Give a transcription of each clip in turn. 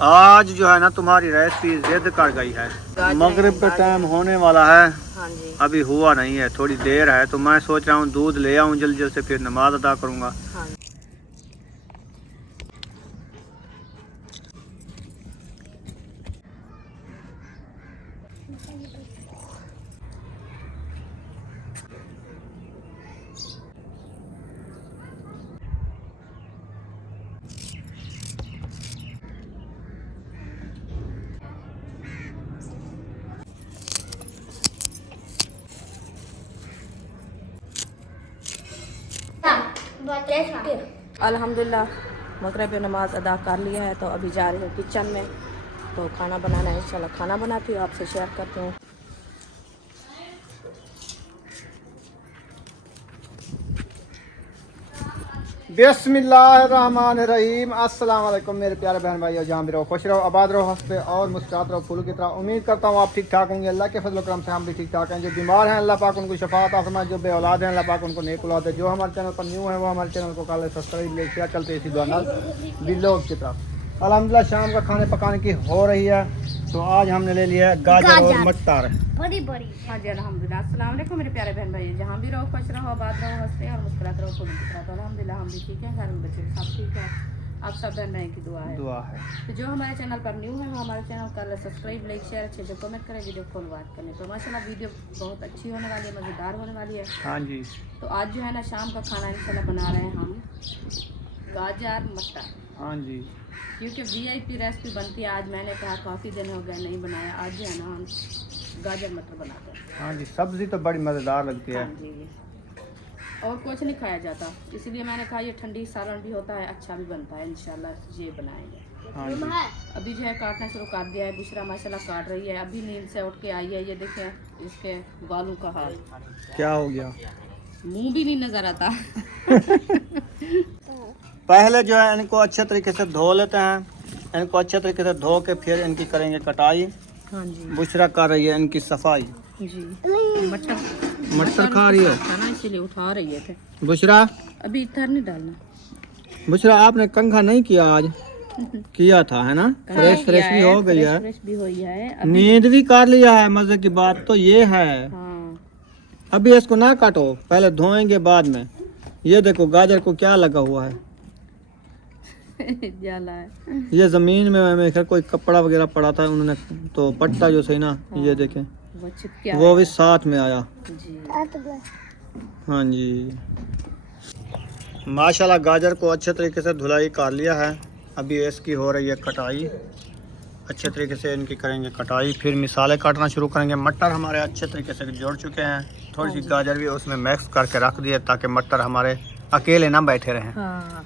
आज जो है ना तुम्हारी रेसिपी जिद कर गई है। मगरिब का टाइम होने वाला है। हाँ जी। अभी हुआ नहीं है, थोड़ी देर है, तो मैं सोच रहा हूँ दूध ले आऊँ जल्दी जल्दी से, फिर नमाज अदा करूँगा। हाँ। अल्हम्दुलिल्लाह मगरिब नमाज अदा कर लिया है, तो अभी जा रही हूँ किचन में। तो खाना बनाना है, इंशाल्लाह खाना बनाती हूँ, आपसे शेयर करती हूँ। बिस्मिल्लाहिर्रहमानिर्रहीम। अस्सलाम वालेकुम मेरे प्यारे बहन भाइयों, जहाँ भी रहो खुश रहो, आबाद रहो, हंसते और मुस्कुराते रहो फूलों की तरह। उम्मीद करता हूँ आप ठीक ठाक होंगे। अल्लाह के फजल करम से हम भी ठीक ठाक हैं। जो बीमार हैं अल्लाह पाक उनको शफात अता फरमाए, जो बे औलाद हैं अल्लाह पाक उनको नेक औलाद दे। जो हमारे चैनल पर न्यू है वो हमारे चैनल को कर ले सब्सक्राइब, ले शेयर, चलते इसी दुआ व्लॉग की तरफ। अल्हम्दुलिल्लाह शाम का खाने पकाने की हो रही है। तो आज हमने ले लिया है गाजर और मटर बड़ी बड़ी। हाँ जी अल्हम्दुलिल्लाह। अस्सलाम वालेकुम मेरे प्यारे बहन भाई, जहाँ भी रहो खुश रहो, आबाद रहो, हंसते और मुस्कुराते रहो फूलों की तरह। तो अल्हम्दुलिल्लाह हम भी ठीक हैं, घर में बच्चे सब ठीक है। आप सब बहन भाई की दुआ है। तो जो हमारे चैनल पर न्यू है वो हमारे चैनल कर ले सब्सक्राइब, लाइक शेयर, अच्छे से कमेंट करें, वीडियो फॉलो बात करें। तो माशाल्लाह वीडियो बहुत अच्छी होने वाली है, मज़ेदार होने वाली है। हाँ जी। तो आज जो है ना शाम का खाना इंशाल्लाह बना रहे हैं हम गाजर मटर। हाँ जी। क्योंकि वीआईपी रेसिपी बनती है, आज मैंने कहा काफ़ी दिन हो गए नहीं बनाया, आज जो है ना हम गाजर मटर बनाते हैं। हाँ जी, सब्जी तो बड़ी मज़ेदार लगती है। हाँ जी। और कुछ नहीं खाया जाता, इसलिए मैंने कहा ये ठंडी सालन भी होता है, अच्छा भी बनता है, इंशाल्लाह ये बनाएंगे। हाँ जी। अभी जो है काटना शुरू कर दिया है, बुशरा माशाल्लाह काट रही है। अभी नींद से उठ के आई है, ये देखें इसके बालों का हाल क्या हो गया, मुंह भी नहीं नजर आता। पहले जो है इनको अच्छे तरीके से धो लेते हैं। इनको अच्छे तरीके से धो के फिर इनकी करेंगे कटाई। हाँ जी। बुशरा कर रही है इनकी सफाई जी। मटर खा रही है ना, इसीलिए उठा रही है। बुशरा, अभी इधर नहीं डालना। बुशरा आपने कंघा नहीं किया आज? किया था है ना, फ्रेश फ्रेश भी हो गई है, फ्रेश भी हुई है, नींद भी कर लिया है। मजे की बात तो ये है। हाँ। अभी इसको ना काटो, पहले धोएंगे बाद में। ये देखो गाजर को क्या लगा हुआ है। जाला है। ये जमीन में मेरे ख्याल कोई कपड़ा वगैरह पड़ा था उन्होंने, तो पट्टा जो सही ना, हाँ, ये देखें वो भी साथ में आया जी। हाँ जी। माशाल्लाह गाजर को अच्छे तरीके से धुलाई कर लिया है। अभी इसकी हो रही है कटाई। अच्छे तरीके से इनकी करेंगे कटाई, फिर मिसाले काटना शुरू करेंगे। मटर हमारे अच्छे तरीके से जोड़ चुके हैं, थोड़ी सी गाजर भी उसमें मिक्स करके रख दिए ताकि मटर हमारे अकेले ना बैठे रहें। हाँ,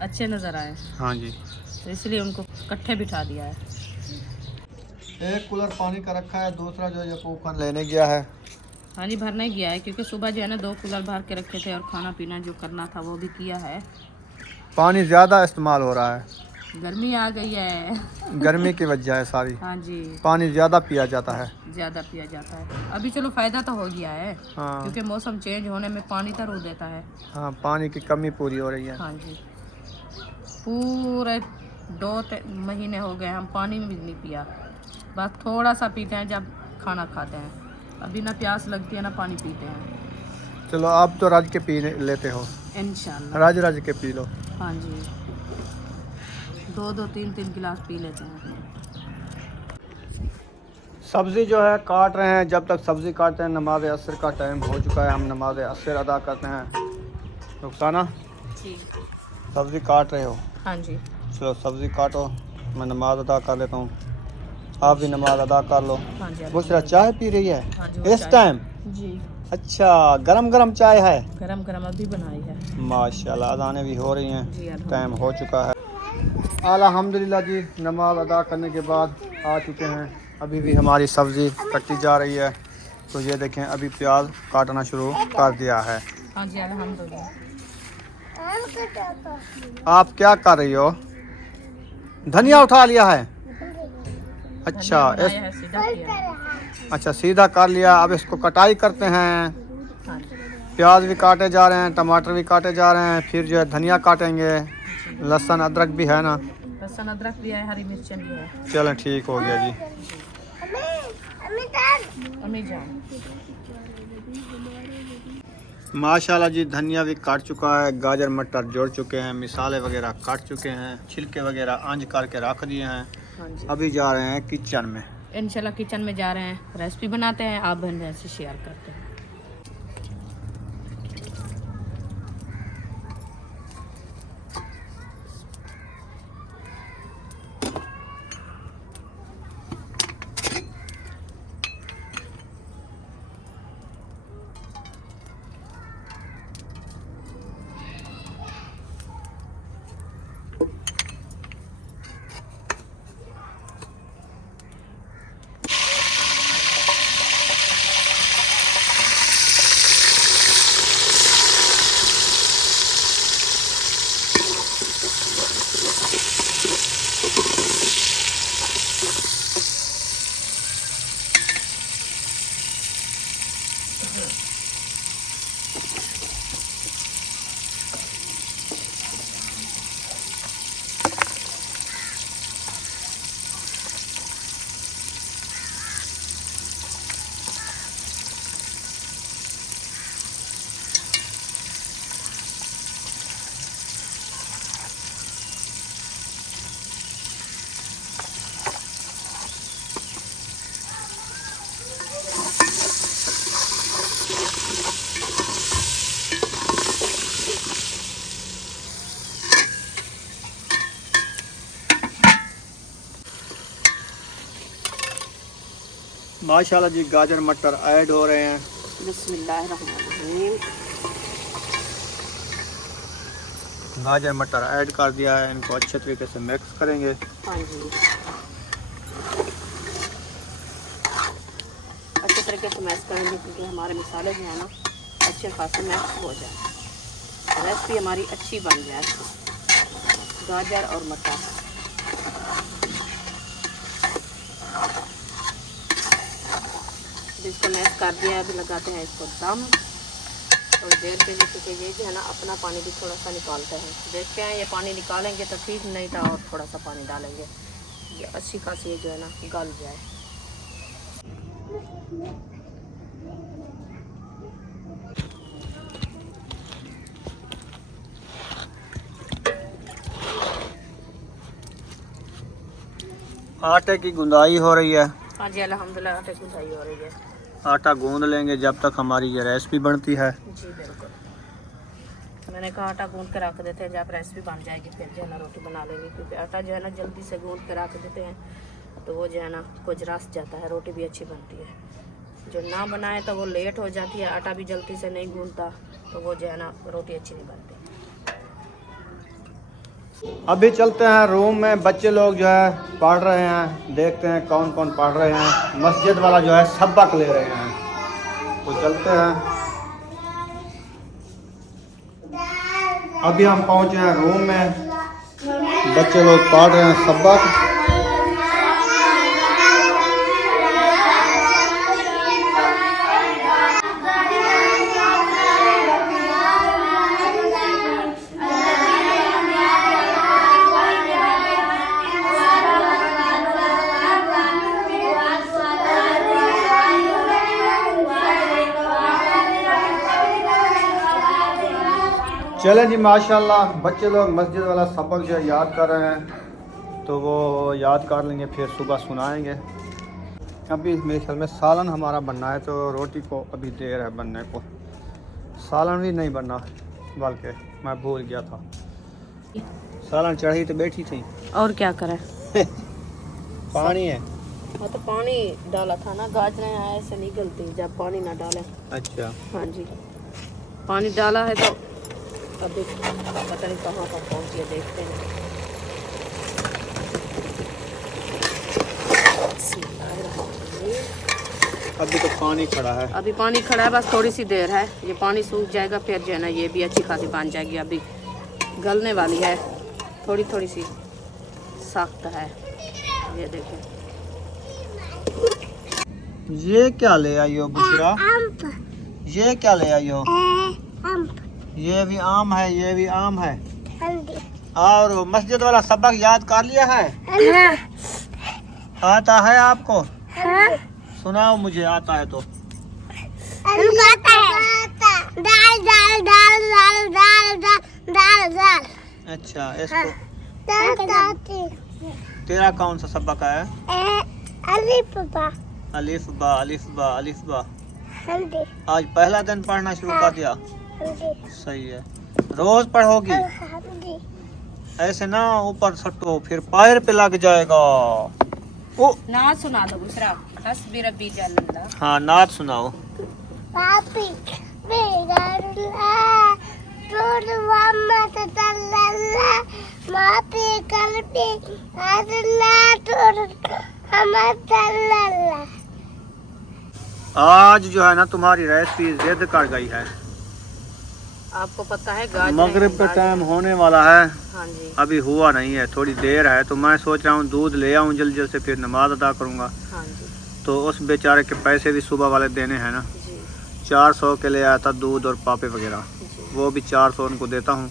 अच्छे नज़र आए। हाँ जी, तो इसलिए उनको इकट्ठे बिठा दिया है। एक कूलर पानी का रखा है, दूसरा जो है कूकर लेने गया है। हाँ जी, भरने गया है, क्योंकि सुबह जो है ना 2 कूलर भर के रखे थे और खाना पीना जो करना था वो भी किया है। पानी ज़्यादा इस्तेमाल हो रहा है, गर्मी आ गई है। गर्मी की वजह है सारी। हाँ जी, पानी ज़्यादा पिया जाता है। ज़्यादा पिया जाता है। अभी चलो फ़ायदा तो हो गया है। हाँ, क्योंकि मौसम चेंज होने में पानी तो रो देता है। हाँ, पानी की कमी पूरी हो रही है। हाँ जी, पूरे 2 महीने हो गए हम पानी भी नहीं पिया, बस थोड़ा सा पीते हैं जब खाना खाते हैं। अभी ना प्यास लगती है ना पानी पीते हैं। चलो आप तो रज के पी लेते हो, इंशाल्लाह रज रज के पी लो। हाँ जी, 2-2 3-3 गिलास पी लेते हैं। सब्ज़ी जो है काट रहे हैं। जब तक सब्ज़ी काटते हैं नमाज असर का टाइम हो चुका है, हम नमाज असर अदा करते हैं। रुखसाना जी, सब्ज़ी काट रहे हो? हाँ जी। चलो सब्ज़ी काटो, मैं नमाज अदा कर लेता हूँ, आप भी नमाज अदा कर लो। हाँ जी। बुशरा चाय पी रही है? हाँ जी, इस टाइम? जी, अच्छा, गरम गरम चाय है? गरम गरम अभी बनाई है। माशाल्लाह, अज़ानें भी हो रही हैं, जी, टाइम हो चुका है। अल्हम्दुलिल्लाह जी, नमाज अदा करने के बाद आ चुके हैं। अभी भी हमारी सब्ज़ी कटी जा रही है। तो ये देखें अभी प्याज काटना शुरू कर दिया है। हाँ जी अल्हम्दुलिल्लाह। आप क्या कर रही हो? धनिया उठा लिया है? अच्छा, धनिया बनाया है, सीधा किया है। अच्छा सीधा कर लिया। अब इसको कटाई करते हैं। हाँ जी। प्याज भी काटे जा रहे हैं, टमाटर भी काटे जा रहे हैं, फिर जो है धनिया काटेंगे, लहसुन अदरक भी है ना। लहसुन अदरक भी है, हरी मिर्चें भी है। चलें ठीक हो गया जी। अम्मी जान माशाल्लाह जी, धनिया भी काट चुका है, गाजर मटर जोड़ चुके हैं, मिसाले वगैरह काट चुके हैं, छिलके वगैरह आंज करके रख दिए हैं। हाँ जी। अभी जा रहे हैं किचन में। इंशाल्लाह किचन में जा रहे हैं, रेसिपी बनाते हैं, आप बहन से शेयर करते हैं। माशाल्लाह जी, गाजर मटर ऐड हो रहे हैं। बिस्मिल्लाहिर्रहमानिर्रहीम। गाजर मटर ऐड कर दिया है, इनको अच्छे तरीके से मिक्स करेंगे। हाँ जी, अच्छे तरीके से मैश करेंगे क्योंकि हमारे मसाले जो है ना अच्छे खासे मैश हो जाए, रेसिपी हमारी अच्छी बन जाए। गाजर और मटर इसको मैश कर दिया, अभी लगाते हैं इसको दम थोड़ी देर के लिए, क्योंकि ये जो है ना अपना पानी भी थोड़ा सा निकालते हैं। देखते हैं ये पानी निकालेंगे तो ठीक, नहीं था और थोड़ा सा पानी डालेंगे, ये अच्छी खासी ये जो है ना गल जाए। आटे की गुंदाई हो रही है। हाँ जी, अल्हम्दुलिल्लाह आटे की गुंदाई हो रही है। आटा गूंद लेंगे जब तक हमारी ये रेसिपी बनती है। जी बिल्कुल, मैंने कहा आटा गूंद के रख देते हैं, जब रेसिपी बन जाएगी फिर जो है ना रोटी बना लेंगे, क्योंकि आटा जो है ना जल्दी से गूंद के रख देते हैं तो वो जो है ना कुछ रस जाता है, रोटी भी अच्छी बनती है। जो ना बनाए तो वो लेट हो जाती है, आटा भी जल्दी से नहीं गूंदता तो वो जो है ना रोटी अच्छी नहीं बनती। अभी चलते हैं रूम में, बच्चे लोग जो है पढ़ रहे हैं, देखते हैं कौन कौन पढ़ रहे हैं। मस्जिद वाला जो है सबक ले रहे हैं, तो चलते हैं। अभी हम पहुंचे हैं रूम में, बच्चे लोग पढ़ रहे हैं सबक। चलें जी, माशाल्लाह बच्चे लोग मस्जिद वाला सबक जो है याद कर रहे हैं, तो वो याद कर लेंगे, फिर सुबह सुनाएंगे। अभी मेरे ख्याल में सालन हमारा बनना है, तो रोटी को अभी देर है बनने को। सालन भी नहीं बनना, बल्कि मैं भूल गया था। सालन चढ़ी तो बैठी थी, और क्या करें पानी है। हाँ तो पानी डाला था ना, गाजरें ऐसे नहीं गलती जब पानी ना डालें। अच्छा, हाँ जी, पानी डाला है तो अभी पता नहीं कहाँ पर पहुँची है, देखते हैं। अभी तो पानी खड़ा है। अभी पानी खड़ा है, बस थोड़ी सी देर है, ये पानी सूख जाएगा फिर जो है ना ये भी अच्छी खासी बन जाएगी। अभी गलने वाली है, थोड़ी थोड़ी सी सख्त है, ये देखें। ये क्या ले आई हो बुशरा? ये क्या ले आई हो? ये भी आम है, ये भी आम है। और मस्जिद वाला सबक याद कर लिया है? आता है आपको? सुनाओ मुझे, आता है तो। दाल दाल दाल दाल दाल दाल दाल। अच्छा, इसको तेरा कौन सा सबक है? अलिफ बा। अलिफ बा अलिफ बा अलिफ बा। हल्दी आज पहला दिन पढ़ना शुरू कर दिया? हल्दी सही है। रोज पढ़ोगी? हल्दी। ऐसे ना ऊपर सटो, फिर पैर पे लग जाएगा। ओ नात सुना दो बुशरा। हस्बी रब्बी जल्लल्लाह। हाँ, नात सुनाओ। पापी बेगारुल्ला टूट मोहम्मद सल्लल्लाह मापी कल्बी अल्लाह टूट मोहम्मद सल्लल्लाह। आज जो है ना तुम्हारी रेसिपी जिद कर गई है। आपको पता है गाजर मगरिब का टाइम होने वाला है, हाँ जी अभी हुआ नहीं है, थोड़ी देर है, तो मैं सोच रहा हूँ दूध ले आऊँ जल्दी जल्दी से, फिर नमाज अदा करूँगा। हाँ जी तो उस बेचारे के पैसे भी सुबह वाले देने हैं ना। जी 400 के ले आया था दूध और पापे वगैरह, जी वो भी 400 उनको देता हूँ,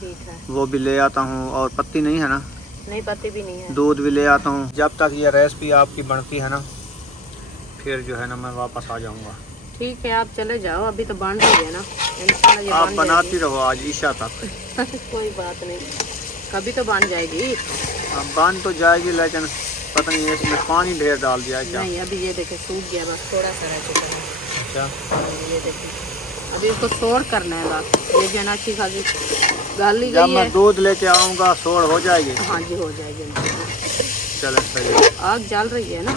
ठीक है। वो भी ले आता हूँ। और पत्ती नहीं है ना, नहीं पत्ती भी नहीं है। दूध भी ले आता हूँ। जब तक ये रेसिपी आपकी बनती है ना, फिर जो है ना मैं वापस आ जाऊँगा। ठीक है, आप चले जाओ, अभी तो बन रही है ना, इंशाल्लाह ये आप बन बनाती जाएगी। रहो आज ईशा तक। कोई बात नहीं, कभी तो बन जाएगी। अब बन तो जाएगी, लेकिन पता नहीं इसमें पानी ढेर डाल दिया है क्या? नहीं, अभी ये देखे सूख गया, बस थोड़ा सा रह चुका है। अच्छा, ये देखिए, अभी इसको सोड़ करना है बस। ये जो है ना अच्छी खासी गाल ली जब गई मैं है। दूध लेके आऊँगा सोड़ हो जाएगी। हाँ जी, हो जाएगी इंशाल्लाह। चलो सही है। आग जल रही है ना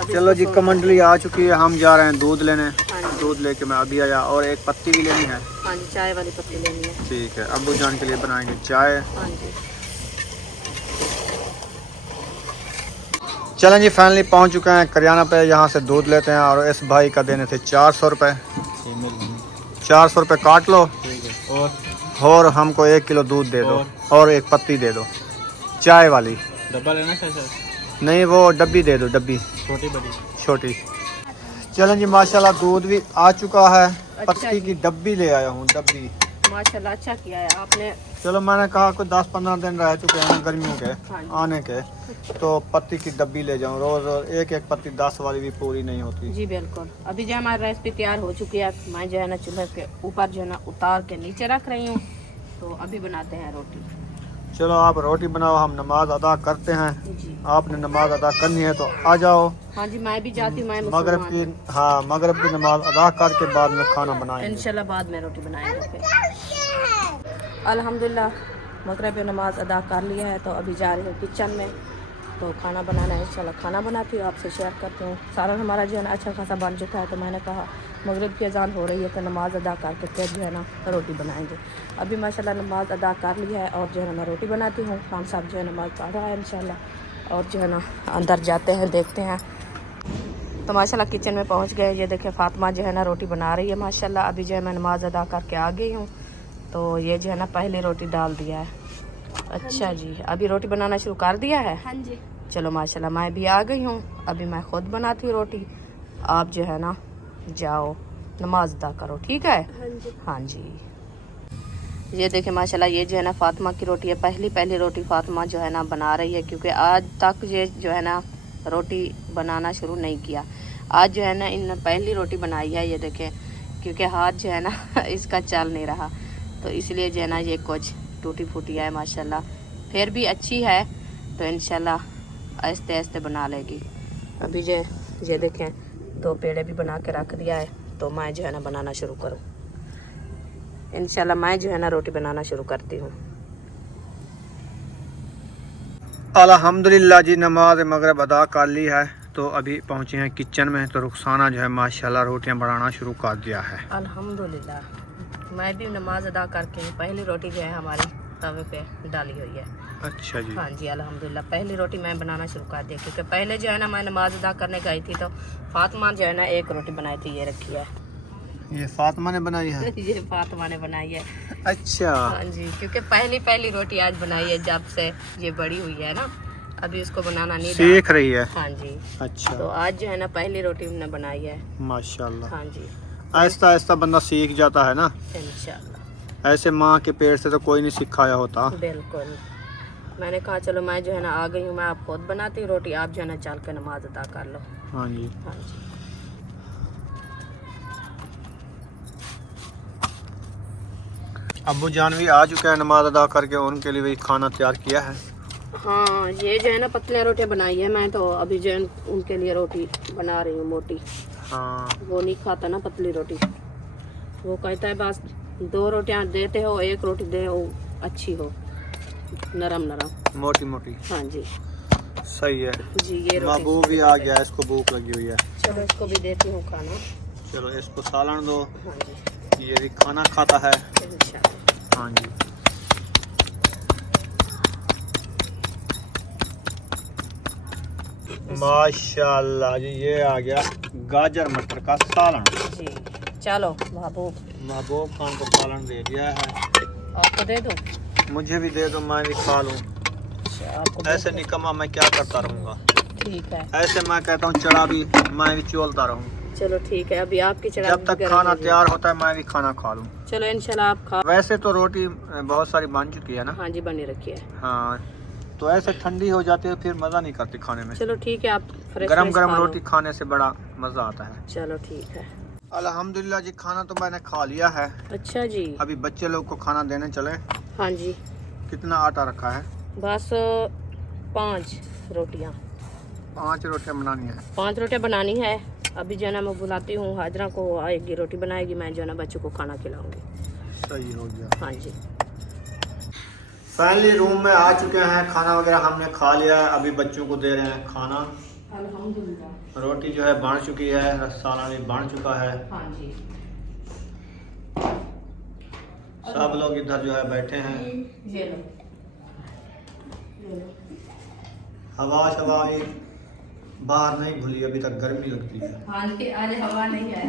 अभी। चलो जी, इसको सोड़- कमंडली आ चुकी है, हम जा रहे हैं दूध लेने। हाँ जी दूध लेके मैं अभी आया, और एक पत्ती भी लेनी है। हाँ जी, चाय वाली पत्ती लेनी है। ठीक है, अब्बू जान के लिए बनाएंगे चाय। हाँ जी चलें जी, फाइनली पहुंच चुके हैं करियाना पे, यहाँ से दूध लेते हैं। और इस भाई का देने थे 400 रुपये। 400 रुपये काट लो, और हमको 1 किलो दूध दे दो, और एक पत्ती दे दो चाय वाली। डब्बा लेना है सर? नहीं, वो डब्बी दे दो, डब्बी छोटी बड़ी? छोटी। चलें जी, माशाल्लाह दूध भी आ चुका है। अच्छा पत्ती की डब्बी ले आया हूँ, डब्बी। माशाल्लाह, अच्छा किया है आपने। चलो, मैंने कहा कोई 10-15 दिन रह चुके हैं ना गर्मियों के हाँ जी। आने के, तो पत्ती की डब्बी ले जाऊँ रोज़। और एक एक पत्ती 10 वाली भी पूरी नहीं होती। जी बिल्कुल। अभी जो हमारी रेसिपी तैयार हो चुकी है, मैं जो है ना चूल्हे के ऊपर जो है ना उतार के नीचे रख रही हूँ। तो अभी बनाते हैं रोटी। चलो, आप रोटी बनाओ, हम नमाज अदा करते हैं। जी आपने नमाज अदा करनी है तो आ जाओ। हाँ जी, मैं भी जाती हूँ। मैं मगरिब की, हाँ, मगरिब की नमाज अदा करके बाद में खाना बनाएंगे। इंशाल्लाह बाद में रोटी बनाएंगे फिर। अल्हम्दुलिल्लाह, मगरिब की नमाज अदा कर लिया है, तो अभी जा रही हूँ किचन में। तो खाना बनाना है, इंशाल्लाह खाना बनाती हूँ, आपसे शेयर करती हूँ। सारा हमारा जो है ना अच्छा खासा बन चुका है, तो मैंने कहा मगरिब की अजान हो रही है, तो नमाज अदा करके फिर जो है ना रोटी बनाएंगे। अभी माशाल्लाह नमाज अदा कर ली है, और जो है ना मैं रोटी बनाती हूँ। खान साहब जो है नमाज पढ़ रहा है इंशाल्लाह, और जो है ना अंदर जाते हैं, देखते हैं। तो माशाल्लाह किचन में पहुँच गए। ये देखिए, फातिमा जो है ना रोटी बना रही है माशाल्लाह। अभी जो है मैं नमाज अदा करके आ गई हूँ, तो ये जो है ना पहले रोटी डाल दिया है। अच्छा जी, अभी रोटी बनाना शुरू कर दिया है? हाँ जी। चलो माशाल्लाह, मैं भी आ गई हूँ। अभी मैं खुद बनाती हूँ रोटी, आप जो है ना जाओ नमाज अदा करो, ठीक है? हाँ जी। हाँ जी। ये देखिए माशाल्लाह, ये जो है ना फातिमा की रोटी है। पहली रोटी फातिमा जो है ना बना रही है, क्योंकि आज तक ये जो है ना रोटी बनाना शुरू नहीं किया। आज जो है ना इन पहली रोटी बनाई है। ये देखें, क्योंकि हाथ जो है ना इसका चल नहीं रहा, तो इसलिए जो है ना ये कुछ टूटी फूटी है माशाल्लाह। फिर भी अच्छी है, तो इंशाल्लाह आहिस्ते आहिस्ते बना लेगी। अभी ये देखें, 2 पेड़े भी बना के रख दिया है, तो मैं जो है ना बनाना शुरू करूँ। इंशाल्लाह मैं जो है ना रोटी बनाना शुरू करती हूँ। अल्हम्दुलिल्लाह जी, नमाज मगरिब अदा कर ली है, तो अभी पहुँचे हैं किचन में। तो रुखसाना जो है माशाल्लाह रोटियां बनाना शुरू कर दिया है। अल्हम्दुलिल्लाह, मैं भी नमाज अदा करके पहली रोटी जो है हमारी तवे पे डाली हुई है। अच्छा जी। हाँ जी, अल्हम्दुलिल्लाह पहली रोटी मैं बनाना शुरू कर दिया, क्योंकि पहले जो है ना मैं नमाज अदा करने गई थी, तो फातिमा जो है ना 1 रोटी बनाई थी। ये रखी है, ये फातिमा ने बनाई है? ये फातिमा ने बनाई है। अच्छा, हाँ जी, क्योंकि पहली रोटी आज बनाई है, जब से ये बड़ी हुई है ना, अभी इसको बनाना नहीं सीख रही है। हाँ जी। अच्छा, तो आज जो है ना पहली रोटी हमने बनाई है। माशाल्लाह। हाँ जी, आहिस्ता आहिस्ता बंदा सीख जाता है ना। इंशाल्लाह। ऐसे माँ के पेट से तो कोई नहीं सिखाया होता। बिल्कुल। मैंने कहा चलो मैं जो है ना आ गई हूँ, मैं आप खुद बनाती हूँ रोटी, आप जो है ना चल के नमाज अदा कर लो। हाँ जी। हाँ जी। अब्बू जान भी आ चुके हैं नमाज अदा करके, उनके लिए भी खाना तैयार किया है। हाँ ये जो है ना पतले रोटी बनाई है मैं, तो अभी जो है उनके लिए रोटी बना रही हूँ मोटी। हाँ वो नहीं खाता ना पतली रोटी, वो कहता है बस 2 रोटियां देते हो, 1 रोटी दे वो अच्छी हो, नरम नरम मोटी मोटी। हाँ जी। सही है जी ये रोटी। महबूब भी आ गया, इसको भूख लगी हुई है। चलो इसको भी देती हूँ खाना। चलो इसको सालन दो, हाँ जी ये भी खाना खाता है। इंशाल्लाह। हाँ जी। माशाल्लाह जी, ये आ गया गाजर मटर का सालन। जी चलो महबूब, महबूब खान को सालन दे दिया है। आपको दे दो? मुझे भी दे दो, मैं भी खा लूँ। आपको दे ऐसे दो। निकम्मा मैं क्या करता रहूँगा। ठीक है ऐसे मैं कहता हूँ चढ़ा भी मैं भी चोलता रहूँ। चलो ठीक है, अभी आपकी चढ़ा जब तक खाना तैयार होता है मैं भी खाना खा लूँ। चलो इंशाल्लाह आप खा। वैसे तो रोटी बहुत सारी बन चुकी है ना। हाँ जी बनी रखी है। हाँ तो ऐसे ठंडी हो जाती है फिर मज़ा नहीं करती खाने में। चलो ठीक है, आप फ्रेश गरम फ्रेश गरम खा लो। रोटी खाने से बड़ा मज़ा आता है। चलो ठीक है। अल्हम्दुलिल्लाह जी, खाना तो मैंने खा लिया है। अच्छा जी। अभी बच्चे लोग को खाना देने चले। हाँ जी कितना आटा रखा है? बस 5 रोटियाँ। 5 रोटियां बनानी है। 5 रोटियाँ बनानी है। अभी जो है ना मैं बुलाती हूँ हाजरा को, आएगी रोटी बनाएगी, मैं जो है ना बच्चों को खाना खिलाऊंगी। सही हो गया। हाँ जी। फाइनली रूम में आ चुके हैं, खाना वगैरह हमने खा लिया है। अभी बच्चों को दे रहे हैं खाना। अल्हम्दुलिल्लाह। रोटी जो है बन चुकी है, सालन भी बन चुका है। हाँ जी। सब लोग इधर जो है बैठे हैं। ये लो, ये लो। हवा शवा भी बाहर नहीं भूली, अभी तक गर्मी लगती है। हाँ जी आज हवा नहीं है।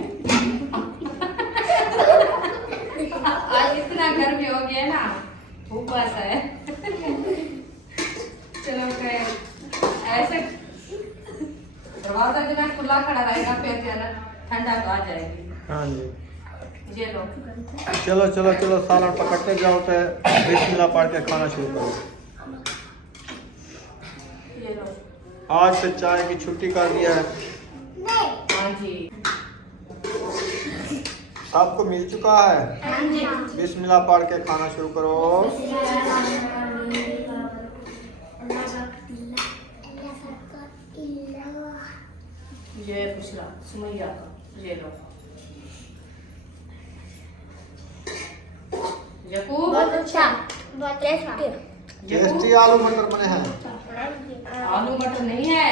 आज इतना गर्मी हो गया ना, ऊपर है। चलो ऐसे दरवाजा जो है खुला खड़ा रहेगा, फिर जो है ना ठंडा तो आ जाएगी। हाँ जी। ये लो। चलो चलो चलो, सालन पकड़ते जाओ तो बिस्मिल्लाह पढ़ के खाना शुरू करो। ये लो। आज से चाय की छुट्टी कर दिया है। हाँ जी। सबको मिल चुका है। बिस्मिल्लाह पढ़ के खाना शुरू करो। ये पुछला सुमैया का, ये लो। यकूब, बहुत अच्छा, बहुत टेस्टी। टेस्टी आलू मटर बने हैं। आलू मटर नहीं है,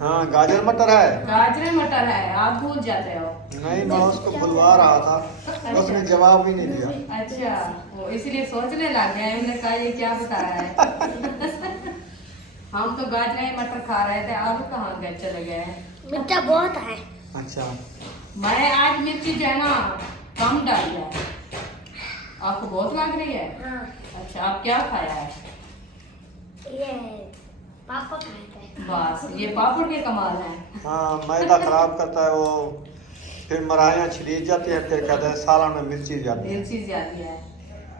हाँ गाजर मटर है। गाजर मटर है, आप भूल जाते हो। नहीं, मैं उसको भुलवा रहा था, उसने जवाब भी नहीं दिया। अच्छा, वो इसलिए सोचने लग गए, हमने कहा ये क्या बता रहा है। हम तो गाजर मटर खा रहे थे, आलू कहाँ गए, चले गए। मीठा बहुत है। अच्छा, मैं आज मिर्ची जो है ना कम डाली है। आपको बहुत लग रही है? हाँ, अच्छा, आप क्या खाया है? ये पापा खाते हैं। बस ये पापड़ के कमाल है। हाँ मैदा खराब करता है वो, फिर मराइयाँ छिड़क जाती है, फिर कहते हैं सालन में मिर्ची ज्यादा है। मिर्ची ज्यादा है।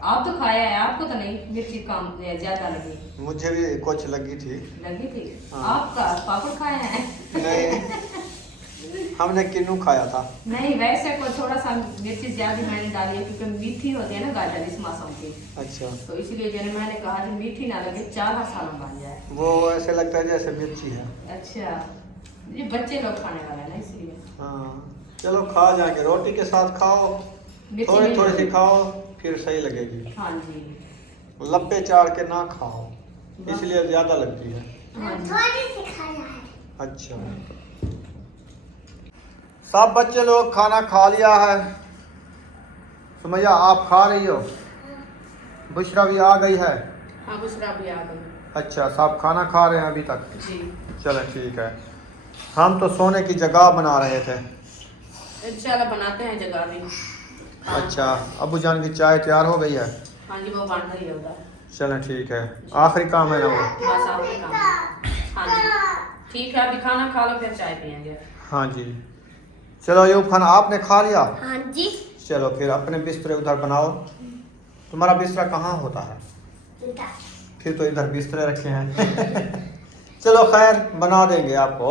आप तो खाया है, आपको तो नहीं मिर्ची कम ज्यादा लगी? मुझे भी कुछ लगी थी। लगी थी? हाँ। आपका पापड़ खाया है? नहीं, हमने किन्नू खाया था। नहीं, वैसे को थोड़ा सा मिर्ची ज्यादा मैंने डाली है, क्योंकि मीठी होती है ना गाजर इस मौसम की, अच्छा, तो इसलिए जो है मैंने कहा कि मीठी ना लगे, 4 सालन बन जाए। वो ऐसे लगता है जैसे मिर्ची है। अच्छा, ये बच्चे लोग खाने वाले हैं ना, इसलिए। हाँ चलो खा जाएंगे, रोटी के साथ खाओ, मिर्ची थोड़ी नहीं थोड़ी सी लगती। खाओ फिर सही लगेगी। हाँ जी। लब्बे चाड़ के ना खाओ, इसलिए ज्यादा लगती है। हाँ जी। थोड़ी सी खाया है। अच्छा, सब बच्चे लोग खाना खा लिया है। सुमैया आप खा रही हो? बुशरा भी आ गई है। हाँ बुशरा भी आ गई। अच्छा, सब खाना खा रहे हैं अभी तक? जी। चलो ठीक है, हम तो सोने की जगह बना रहे थे। इंशाल्लाह बनाते हैं जगह भी। अच्छा, अबू जान की चाय तैयार हो गई है? हाँ जी, वो बन रही है उधर। चलें ठीक है, आखिरी काम है ना वो। बस आपके काम है। हाँ जी ठीक है, अभी खाना खा लो फिर चाय पियेंगे। हाँ जी, चलो यूब खान आपने खा लिया? हाँ जी। चलो फिर अपने बिस्तरे उधर बनाओ। तुम्हारा बिस्तरा कहाँ होता है? फिर तो इधर बिस्तरे रखे हैं। चलो खैर बना देंगे आपको।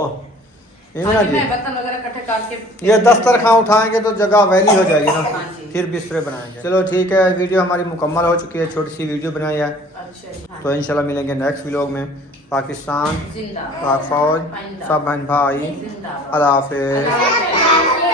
इमरान जी मैं बर्तन वगैरह इकट्ठे करके ये दस्तरखान उठाएंगे तो जगह वैली हो जाएगी ना, हाँ जी। फिर बिस्तरे बनाएंगे। चलो ठीक है, वीडियो हमारी मुकम्मल हो चुकी है, छोटी सी वीडियो बनाई है। अच्छा जी, हाँ। तो इंशाल्लाह मिलेंगे नेक्स्ट व्लॉग में। पाकिस्तान, जिंदाबाद, पाक फौज, सब बहन भाई, जिंदाबाद। अल्लाह हाफिज़। अल्लाह हाफ़िज़।